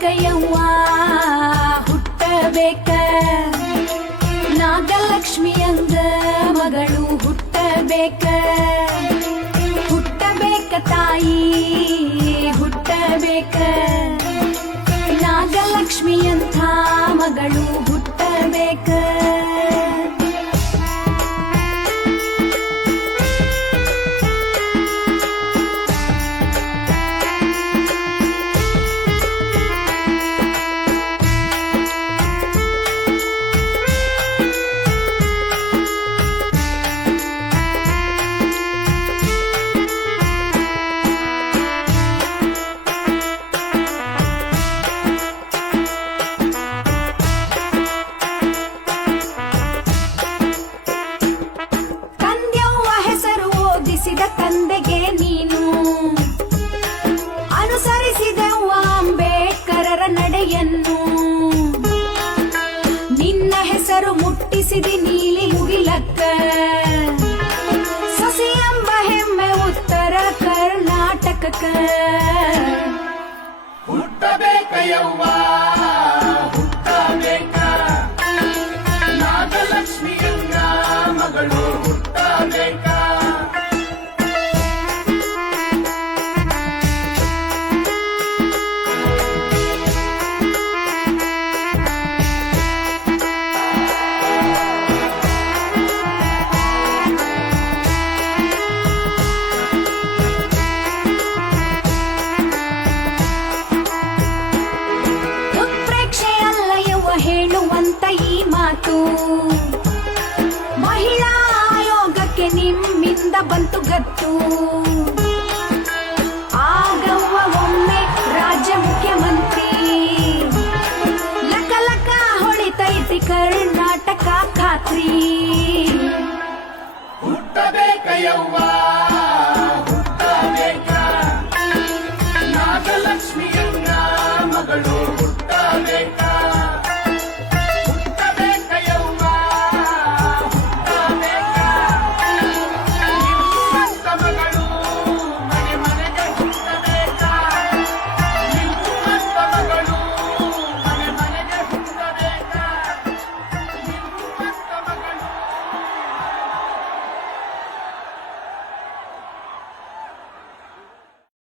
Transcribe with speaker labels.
Speaker 1: 个愿望。ಮುಟ್ಟಿಸಿದಿ ನೀಲಿ ಮುಗಿಲಕ್ಕ ಸಸಿ ಎಂಬ ಹೆಮ್ಮೆ ಉತ್ತರ ಕರ್ನಾಟಕಕ್ಕ.
Speaker 2: ಹುಟ್ಟಬೇಕ
Speaker 1: ಹೇಳುವಂತ ಈ ಮಾತು. ಮಹಿಳಾ ಆಯೋಗಕ್ಕೆ ನಿಮ್ಮಿಂದ ಬಂತು ಗತ್ತು. ಆಗವ್ವ ಒಮ್ಮೆ ರಾಜ್ಯ ಮುಖ್ಯಮಂತ್ರಿ. ಲಕ ಲಕ ಹೊಳಿತೈತಿ ಕರ್ನಾಟಕ ಖಾತ್ರಿ.
Speaker 2: ಹುಟ್ಟಬೇಕ ಯವ್ವ